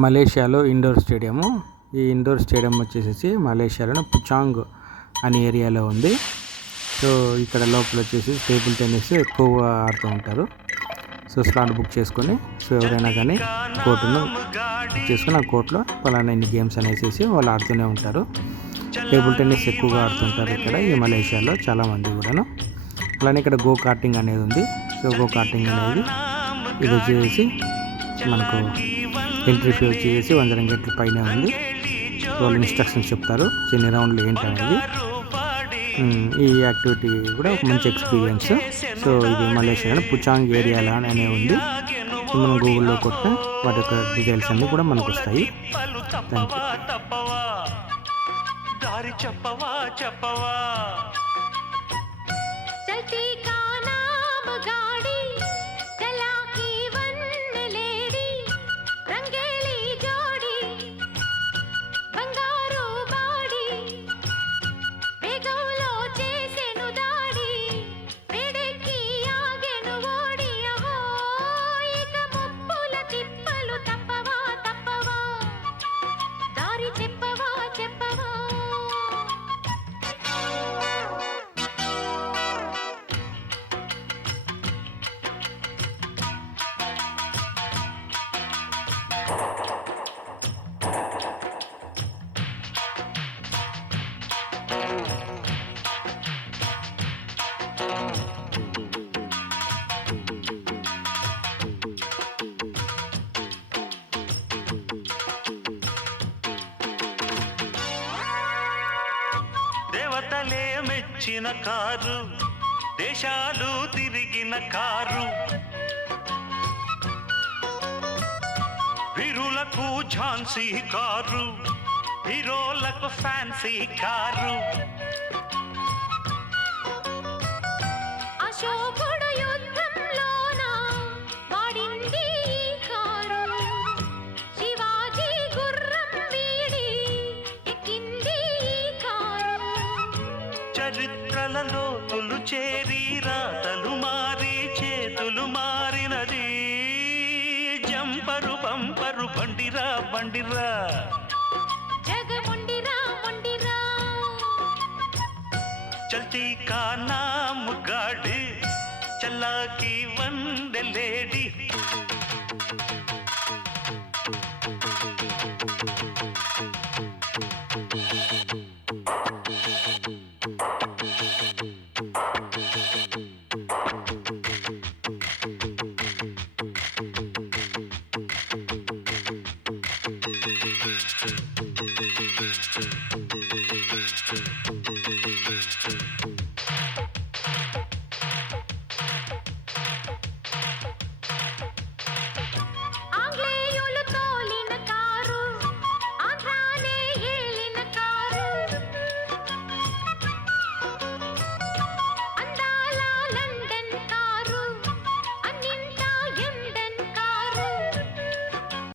మలేషియాలో indoor stadium. ఈ indoor stadium వచ్చేసి మలేషియాలోని పుచాంగ్ అనే ఏరియాలో ఉంది. సో ఇక్కడ లోపల వచ్చేసి టేబుల్ టెన్నిస్ ఎక్కువగా ఆడుతూ ఉంటారు. సో స్లాట్ బుక్ చేసుకొని సో ఎవరైనా కానీ కోర్టును బుక్ చేసుకుని ఆ కోర్టులో పలానా ఇన్ని గేమ్స్ అనేసి వాళ్ళు ఆడుతూనే ఉంటారు. టేబుల్ టెన్నిస్ ఎక్కువగా ఆడుతుంటారు ఇక్కడ ఈ మలేషియాలో చాలామంది కూడాను. అలానే ఇక్కడ గో కార్టింగ్ అనేది ఉంది. సో గో కార్టింగ్ అనేది ఇది వచ్చేసి మనకు ఎంట్రీ ఫీ వచ్చేసి 100 రింగిట్ల పైన ఉంది. వాళ్ళు ఇన్స్ట్రక్షన్స్ చెప్తారు సో ఎన్ని రౌండ్లు ఏంటి అనేది. ఈ యాక్టివిటీ కూడా ఒక మంచి ఎక్స్పీరియన్స్. సో ఇది మలేషియాలో పుచాంగ్ ఏరియాలో అనే ఉంది. సో మనం గూగుల్లో కొట్టిన వాటి యొక్క డీటెయిల్స్ అన్నీ కూడా మనకు వస్తాయి. థ్యాంక్ దేవతలే మెచ్చిన కారు, దేశాలు తిరిగిన కారు, వీరులకు ఝాన్సీ కారు, హీరోలకు ఫ్యాన్సీ కారు. అశోకుడు యుద్ధంలోన వాడింది కారు, శివాజీ గుర్రం వీడి ఎక్కింది కారు. చరిత్రలలో తులు చేరి రాతలు మారి చేతులు మారినది. జంపరు బంపరు బండిరా బండిరా, జగముండిరా మొండిరా, చల్తీ కా